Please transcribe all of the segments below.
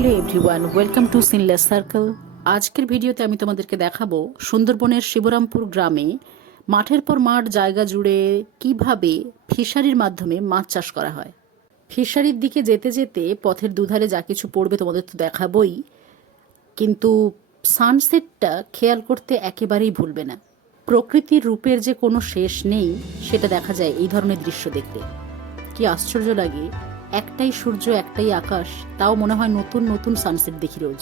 Hello everyone, welcome to Sinless Circle. আজকের ভিডিওতে আমি তোমাদেরকে দেখাবো সুন্দরবনের শিবরামপুর গ্রামে মাঠের পর মাঠ জায়গা জুড়ে কীভাবে ফিশারির মাধ্যমে মাছ চাষ করা হয়। ফিশারির দিকে যেতে যেতে পথের দুধারে যা কিছু পড়বে তোমাদের তো দেখাবই, কিন্তু সানসেটটা খেয়াল করতে একেবারেই ভুলবে না। প্রকৃতির রূপের যে কোনো শেষ নেই, সেটা দেখা যায় এই ধরনের দৃশ্য দেখলে কি আশ্চর্য লাগে একটাই সূর্য, একটাই আকাশ, তাও মনে হয় নতুন নতুন সানসেট দেখি রোজ।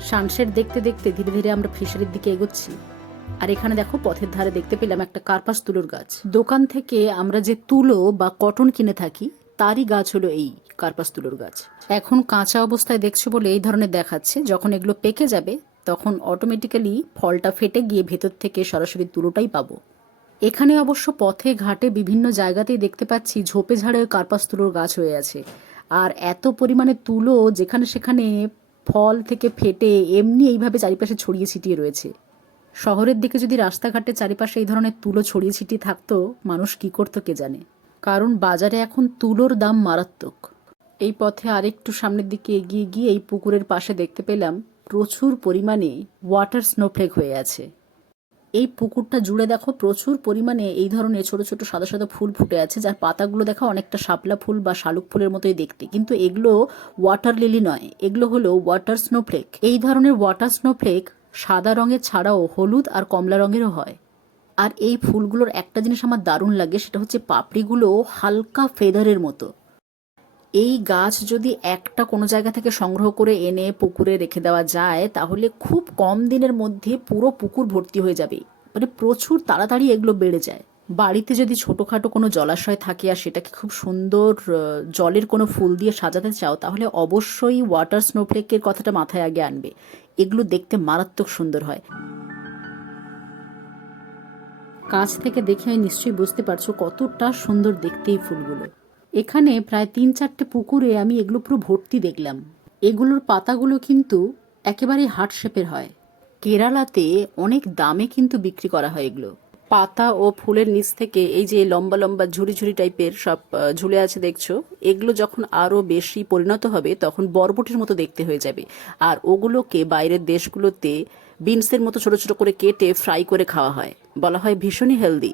সানসেট দেখতে দেখতে ধীরে ধীরে আমরা ফিশারির দিকে এগোচ্ছি। আর এখানে দেখো পথের ধারে দেখতে পেলাম একটা কার্পাস তুলোর গাছ। দোকান থেকে আমরা যে তুলো বা কটন কিনে থাকি, তারই গাছ হলো এই কার্পাস তুলোর গাছ। এখন কাঁচা অবস্থায় দেখছ বলে এই ধরনের দেখাচ্ছে, যখন এগুলো পেকে যাবে, তখন অটোমেটিক্যালি ফলটা ফেটে গিয়ে ভেতর থেকে সরাসরি তুলোটাই পাবো। এখানে অবশ্য পথে, ঘাটে বিভিন্ন জায়গাতেই দেখতে পাচ্ছি ঝোপে ঝাড়ে কার্পাস তুলোর গাছ হয়ে আছে। আর এত পরিমাণে তুলো যেখানে সেখানে ফল থেকে ফেটে এমনি এইভাবে চারিপাশে ছড়িয়ে ছিটিয়ে রয়েছে। শহরের দিকে যদি রাস্তাঘাটের চারিপাশে এই ধরনের তুলো ছড়িয়ে ছিটিয়ে থাকতো, মানুষ কি করতো কে জানে? কারণ বাজারে এখন তুলোর দাম মারাত্মক। এই পথে আরেকটু সামনের দিকে এগিয়ে গিয়ে এই পুকুরের পাশে দেখতে পেলাম প্রচুর পরিমাণে ওয়াটার স্নোফ্লেক হয়ে আছে। এই পুকুরটা জুড়ে দেখো প্রচুর পরিমাণে এই ধরনের ছোট ছোট সাদা সাদা ফুল ফুটে আছে, যার পাতাগুলো দেখো অনেকটা শাপলা ফুল বা শালুক ফুলের মতোই দেখতে। কিন্তু এগুলো ওয়াটার লিলি নয়, এগুলো হলো ওয়াটার স্নোফ্লেক এই ধরনের ওয়াটার স্নোফ্লেক সাদা রঙের ছাড়াও হলুদ আর কমলা রঙেরও হয়। আর এই ফুলগুলোর একটা জিনিস আমার দারুণ লাগে, সেটা হচ্ছে পাপড়িগুলো হালকা ফেদারের মতো। এই গাছ যদি একটা কোনো জায়গা থেকে সংগ্রহ করে এনে পুকুরে রেখে দেওয়া যায়, তাহলে খুব কম দিনের মধ্যে পুরো পুকুর ভর্তি হয়ে যাবে। মানে প্রচুর তাড়াতাড়ি এগুলো বেড়ে যায়। বাড়িতে যদি ছোটোখাটো কোনো জলাশয় থাকে আর সেটাকে খুব সুন্দর জলের কোনো ফুল দিয়ে সাজাতে চাও, তাহলে অবশ্যই ওয়াটার স্নোফ্লেকের কথাটা মাথায় আগে আনবে। এগুলো দেখতে মারাত্মক সুন্দর হয়। কাছ থেকে দেখে আমি নিশ্চয়ই বুঝতে পারছ কতটা সুন্দর দেখতে এই ফুলগুলো। এখানে প্রায় তিন চারটে পুকুরে আমি এগুলো পুরো ভর্তি দেখলাম। এগুলোর পাতাগুলো কিন্তু একেবারে হার্ট শেপের হয়। কেরালাতে অনেক দামে কিন্তু বিক্রি করা হয় এগুলো। পাতা ও ফুলের নিচ থেকে এই যে লম্বা লম্বা ঝুড়ি ঝুড়ি টাইপের সব ঝুলে আছে দেখছ, এগুলো যখন আরও বেশি পরিণত হবে তখন বরবটির মতো দেখতে হয়ে যাবে। আর ওগুলোকে বাইরের দেশগুলোতে বিনসের মতো ছোট ছোট করে কেটে ফ্রাই করে খাওয়া হয়। বলা হয় ভীষণই হেলদি।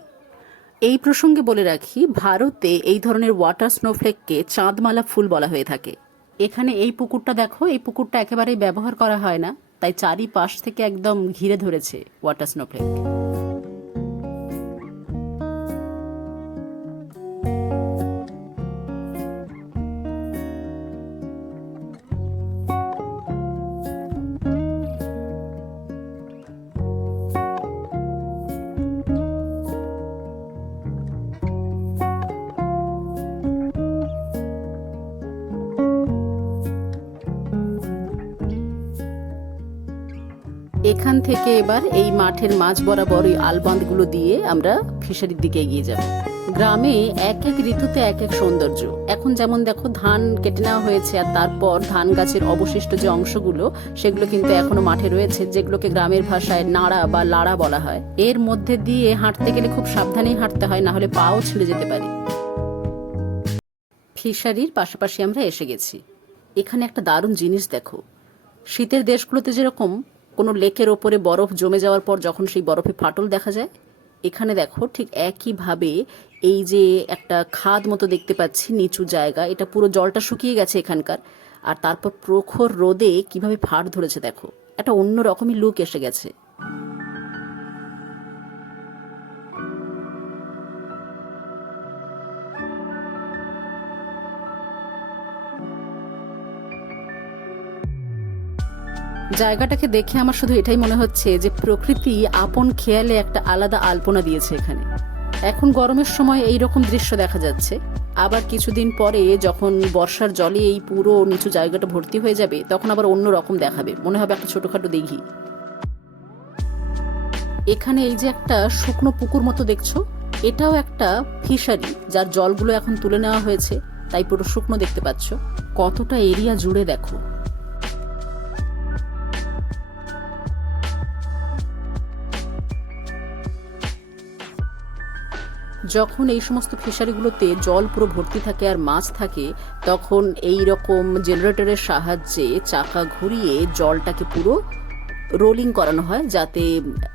এই প্রসঙ্গে বলে রাখি, ভারতে এই ধরনের ওয়াটার স্নোফ্লেককে চাঁদমালা ফুল বলা হয়ে থাকে। এখানে এই পুকুরটা দেখো, এই পুকুরটা একেবারেই ব্যবহার করা হয় না, তাই চারিপাশ থেকে একদম ঘিরে ধরেছে ওয়াটার স্নোফ্লেক এখান থেকে এবার এই মাঠের মাঝ বরাবর ওই আলবান্ধগুলো দিয়ে আমরা ফিশারির দিকে এগিয়ে যাব। গ্রামে এক এক ঋতুতে এক এক সৌন্দর্য। এখন যেমন দেখো ধান কেটে নেওয়া হয়েছে আর তারপর ধান গাছের অবশিষ্ট যে অংশগুলো, সেগুলো কিন্তু এখনও মাঠে রয়েছে, যেগুলোকে গ্রামের ভাষায় নাড়া বা লাড়া বলা হয়। এর মধ্যে দিয়ে হাঁটতে গেলে খুব সাবধানেই হাঁটতে হয়, না হলে পাও ছিঁড়ে যেতে পারে। ফিশারির পাশাপাশি আমরা এসে গেছি। এখানে একটা দারুণ জিনিস দেখো। শীতের দেশগুলোতে যেরকম কোনো লেকের ওপরে বরফ জমে যাওয়ার পর যখন সেই বরফে ফাটল দেখা যায়, এখানে দেখো ঠিক একইভাবে এই যে একটা খাদ মতো দেখতে পাচ্ছি নিচু জায়গা, এটা পুরো জলটা শুকিয়ে গেছে এখানকার। আর তারপর প্রখর রোদে কীভাবে ফাট ধরেছে দেখো, একটা অন্য রকমই লুক এসে গেছে। জায়গাটাকে দেখে আমার শুধু এটাই মনে হচ্ছে যে প্রকৃতি আপন খেয়ালে একটা আলাদা আলপনা দিয়েছে এখানে। এখন গরমের সময় এই রকম দৃশ্য দেখা যাচ্ছে। আবার কিছুদিন পরে যখন বর্ষার জলে এই পুরো নিচু জায়গাটা ভর্তি হয়ে যাবে, তখন আবার অন্য রকম দেখাবে। মনে হবে একটা ছোটখাটো দিঘি। এখানে এই যে একটা শুকনো পুকুর মতো দেখছ, এটাও একটা ফিশারি, যার জলগুলো এখন তুলে নেওয়া হয়েছে, তাই পুরো শুকনো দেখতে পাচ্ছ। কতটা এরিয়া জুড়ে দেখো। যখন এই সমস্ত ফিশারিগুলোতে জল পুরো ভর্তি থাকে আর মাছ থাকে, তখন এই রকম জেনারেটরের সাহায্যে চাকা ঘুরিয়ে জলটাকে পুরো রোলিং করানো হয় যাতে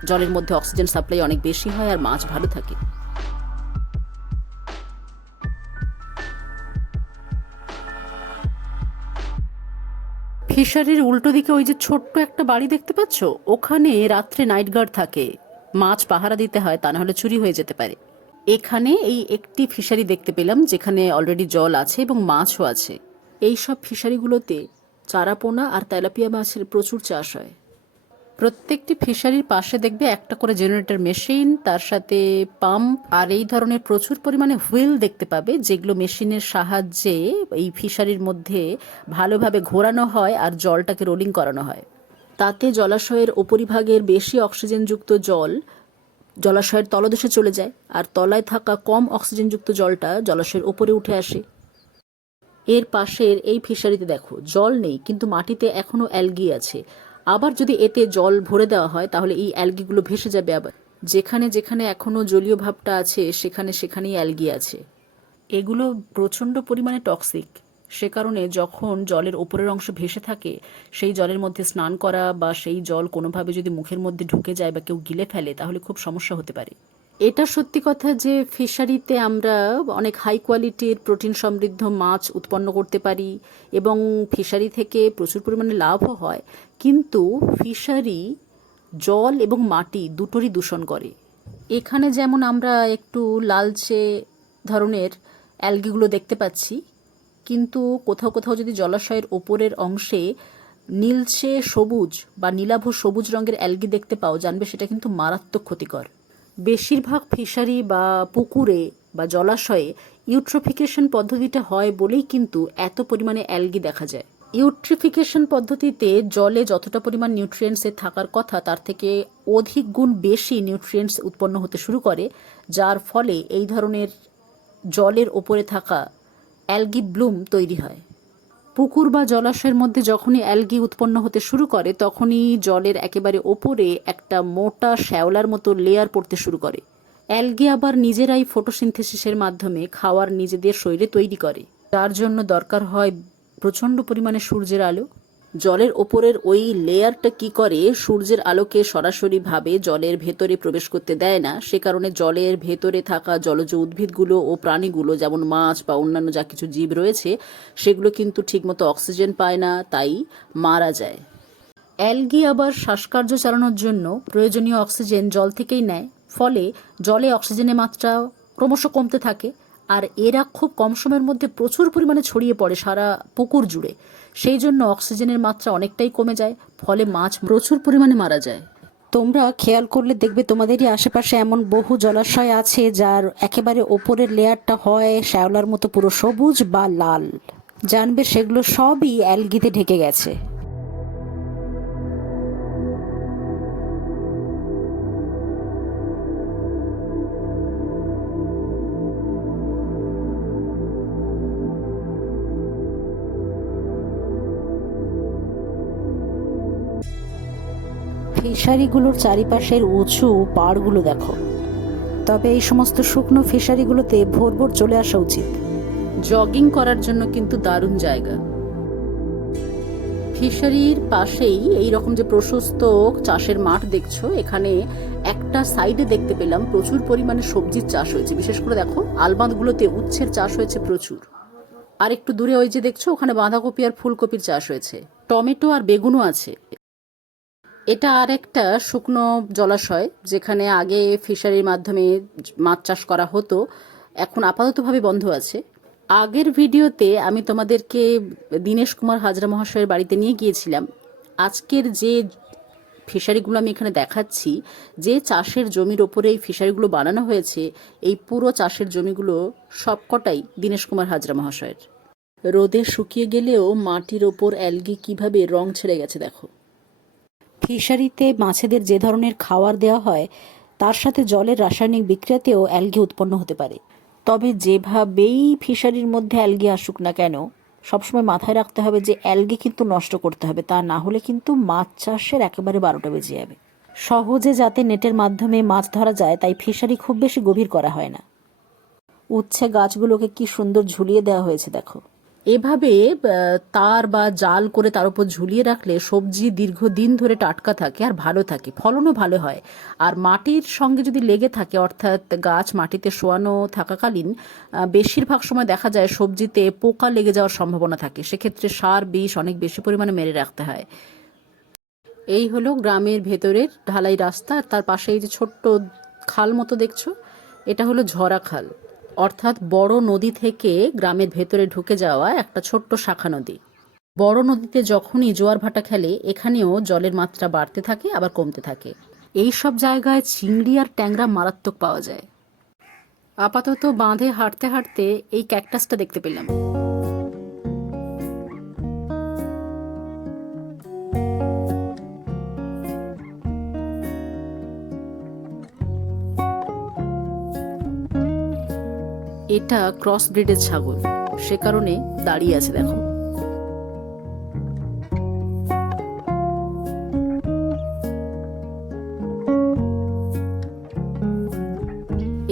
জলের মধ্যে অক্সিজেন সাপ্লাই অনেক বেশি হয় আর মাছ ভালো থাকে। ফিশারির উল্টো দিকে ওই যে ছোট্ট একটা বাড়ি দেখতে পাচ্ছ? ওখানে রাত্রে নাইট গার্ড থাকে। মাছ পাহারা দিতে হয়, তা না হলে চুরি হয়ে যেতে পারে। এখানে এই একটি ফিশারি দেখতে পেলাম, যেখানে অলরেডি জল আছে এবং মাছও আছে। এই সব ফিশারিগুলোতে চারাপোনা আর তেলাপিয়া মাছের প্রচুর চাষ হয়। প্রত্যেকটি ফিশারির পাশে দেখবে একটা করে জেনারেটর মেশিন তার সাথে পাম্প আর এই ধরনের প্রচুর পরিমাণে হুইল দেখতে পাবে, যেগুলো মেশিনের সাহায্যে এই ফিশারির মধ্যে ভালোভাবে ঘোরানো হয় আর জলটাকে রোলিং করানো হয়। তাতে জলাশয়ের উপরিভাগের বেশি অক্সিজেনযুক্ত জল জলাশয়ের তলদেশে চলে যায়, আর তলায় থাকা কম অক্সিজেনযুক্ত জলটা জলাশয়ের ওপরে উঠে আসে। এর পাশের এই ফিশারিতে দেখো, জল নেই, কিন্তু মাটিতে এখনও অ্যালগি আছে। আবার যদি এতে জল ভরে দেওয়া হয়, তাহলে এই অ্যালগিগুলো ভেসে যাবে আবার। যেখানে যেখানে এখনও জলীয় ভাবটা আছে, সেখানে সেখানেই অ্যালগি আছে। এগুলো প্রচণ্ড পরিমাণে টক্সিক সে কারণে যখন জলের ওপরের অংশ ভেসে থাকে, সেই জলের মধ্যে স্নান করা বা সেই জল কোনোভাবে যদি মুখের মধ্যে ঢুকে যায় বা কেউ গিলে ফেলে, তাহলে খুব সমস্যা হতে পারে। এটা সত্যি কথা যে ফিশারিতে আমরা অনেক হাই কোয়ালিটির প্রোটিন সমৃদ্ধ মাছ উৎপন্ন করতে পারি এবং ফিশারি থেকে প্রচুর পরিমাণে লাভও হয়। কিন্তু ফিশারি, জল এবং মাটি দুটোরই দূষণ করে। এখানে যেমন আমরা একটু লালচে ধরনের অ্যালগিগুলো দেখতে পাচ্ছি কিন্তু কোথাও কোথাও যদি জলাশয়ের ওপরের অংশে নীলচে সবুজ বা নীলাভ সবুজ রঙের অ্যালগি দেখতে পাও, জানবে সেটা কিন্তু মারাত্মক ক্ষতিকর। বেশিরভাগ ফিশারি বা পুকুরে বা জলাশয়ে ইউট্রোফিকেশন পদ্ধতিটা হয় বলেই কিন্তু এত পরিমাণে অ্যালগি দেখা যায়। ইউট্রিফিকেশন পদ্ধতিতে জলে যতটা পরিমাণ নিউট্রিয়েন্টসের থাকার কথা, তার থেকে অধিক গুণ বেশি নিউট্রিয়েন্টস উৎপন্ন হতে শুরু করে, যার ফলে এই ধরনের জলের ওপরে থাকা অ্যালগি ব্লুম তৈরি হয়। পুকুর বা জলাশয়ের মধ্যে যখনই অ্যালগি উৎপন্ন হতে শুরু করে, তখনই জলের একেবারে ওপরে একটা মোটা শ্যাওলার মতো লেয়ার পড়তে শুরু করে। অ্যালগি আবার নিজেরাই ফটোসিনথেসিসের মাধ্যমে খাওয়ার নিজেদের শরীরে তৈরি করে তার জন্য দরকার হয় প্রচণ্ড পরিমাণে সূর্যের আলো। জলের ওপরের ওই লেয়ারটা কি করে সূর্যের আলোকে সরাসরিভাবে জলের ভেতরে প্রবেশ করতে দেয় না, সে কারণে জলের ভেতরে থাকা জলজ উদ্ভিদগুলো ও প্রাণীগুলো যেমন মাছ বা অন্যান্য যা কিছু জীব রয়েছে, সেগুলো কিন্তু ঠিকমতো অক্সিজেন পায় না, তাই মারা যায়। অ্যালগি আবার শ্বাসকার্য চালানোর জন্য প্রয়োজনীয় অক্সিজেন জল থেকেই নেয়, ফলে জলে অক্সিজেনের মাত্রা ক্রমশ কমতে থাকে। আর এরা খুব কম সময়ের মধ্যে প্রচুর পরিমাণে ছড়িয়ে পড়ে সারা পুকুর জুড়ে। সেই জন্য অক্সিজেনের মাত্রা অনেকটাই কমে যায়, ফলে মাছ প্রচুর পরিমাণে মারা যায়। তোমরা খেয়াল করলে দেখবে তোমাদেরই আশেপাশে এমন বহু জলাশয় আছে, যার একেবারে ওপরের লেয়ারটা হয় শ্যাওলার মতো পুরো সবুজ বা লাল। জানবে সেগুলো সবই অ্যালগিতে ঢেকে গেছে। ফিশারিগুলোর চারিপাশের উঁচু পাড়গুলো দেখো। তবে এই সমস্ত শুকনো ফিশারিগুলোতে ভোর ভোর চলে আসা উচিত। জগিং করার জন্য কিন্তু দারুণ জায়গা। ফিশারির পাশেই এই রকম যে প্রশস্ত চাষের মাঠ দেখছ, এখানে একটা সাইডে দেখতে পেলাম প্রচুর পরিমাণে সবজির চাষ হয়েছে। বিশেষ করে দেখো, আলবাঁধগুলোতে উচ্ছের চাষ হয়েছে প্রচুর। আর একটু দূরে ওই যে দেখছ, ওখানে বাঁধাকপি আর ফুলকপির চাষ হয়েছে। টমেটো আর বেগুনও আছে। এটা আর একটা শুকনো জলাশয়, যেখানে আগে ফিশারির মাধ্যমে মাছ চাষ করা হতো, এখন আপাততভাবে বন্ধ আছে। আগের ভিডিওতে আমি তোমাদেরকে দীনেশ কুমার হাজরা মহাশয়ের বাড়িতে নিয়ে গিয়েছিলাম। আজকের যে ফিশারিগুলো আমি এখানে দেখাচ্ছি, যে চাষের জমির ওপরে এই ফিশারিগুলো বানানো হয়েছে, এই পুরো চাষের জমিগুলো সবকটাই দীনেশ কুমার হাজরা মহাশয়ের। রোদে শুকিয়ে গেলেও মাটির ওপর অ্যালগি কীভাবে রং ছেড়ে গেছে দেখো। ফিশারিতে মাছেদের যে ধরনের খাবার দেওয়া হয়, তার সাথে জলের রাসায়নিক বিক্রিয়াতেও অ্যালগি উৎপন্ন হতে পারে। তবে যেভাবেই ফিশারির মধ্যে অ্যালগি আসুক না কেন, সবসময় মাথায় রাখতে হবে যে অ্যালগি কিন্তু নষ্ট করতে হবে, তা না হলে কিন্তু মাছ চাষের একেবারে বারোটা বেজে যাবে। সহজে যাতে নেটের মাধ্যমে মাছ ধরা যায়, তাই ফিশারি খুব বেশি গভীর করা হয় না। উচ্ছে গাছগুলোকে কি সুন্দর ঝুলিয়ে দেওয়া হয়েছে, দেখো। এভাবে তার বা জাল করে তার উপর ঝুলিয়ে রাখলে সবজি দীর্ঘদিন ধরে টাটকা থাকে আর ভালো থাকে, ফলনও ভালো হয়। আর মাটির সঙ্গে যদি লেগে থাকে, অর্থাৎ গাছ মাটিতে শোয়ানো থাকাকালীন বেশিরভাগ সময় দেখা যায় সবজিতে পোকা লেগে যাওয়ার সম্ভাবনা থাকে। সেক্ষেত্রে সার, বিষ অনেক বেশি পরিমাণে মেরে রাখতে হয়। এই হলো গ্রামের ভেতরের ঢালাই রাস্তা। তার পাশে এই যে ছোট্ট খাল মতো দেখছ, এটা হলো ঝরা খাল। অর্থাৎ বড় নদী থেকে গ্রামের ভেতরে ঢুকে যাওয়া একটা ছোট্ট শাখা নদী। বড় নদীতে যখনই জোয়ার ভাটা খেলে, এখানেও জলের মাত্রা বাড়তে থাকে, আবার কমতে থাকে। এই সব জায়গায় চিংড়ি আর ট্যাংরা মারাত্মক পাওয়া যায়। আপাতত বাঁধে হাঁটতে হাঁটতে এই ক্যাকটাসটা দেখতে পেলাম। এটা ক্রস ব্রিডের ছাগল। সে কারণে দাঁড়িয়ে আছে, দেখো।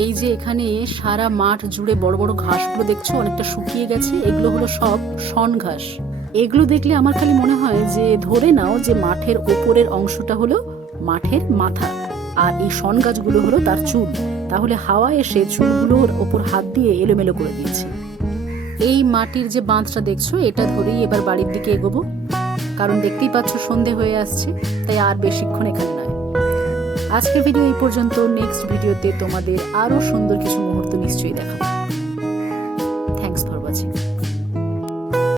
এই যে এখানে সারা মাঠ জুড়ে বড় বড় ঘাসগুলো দেখছ, অনেকটা শুকিয়ে গেছে। এগুলো হলো সব শন ঘাস। এগুলো দেখলে আমার খালি মনে হয় যে, ধরে নাও যে মাঠের ওপরের অংশটা হলো মাঠের মাথা। আর এই শন গাছগুলো হলো তার চুল। তাহলে হাওয়া এসে চুলগুলোর ওপর হাত দিয়ে এলোমেলো করে দিয়েছে। এই মাটির যে বাঁধটা দেখছ, এটা ধরেই এবার বাড়ির দিকে এগোবো। কারণ দেখতেই পাচ্ছ সন্ধে হয়ে আসছে, তাই আর বেশিক্ষণ এখানে নয়। আজকের ভিডিও এই পর্যন্ত। নেক্সট ভিডিওতে তোমাদের আরও সুন্দর কিছু মুহূর্ত নিশ্চয়ই দেখাবো।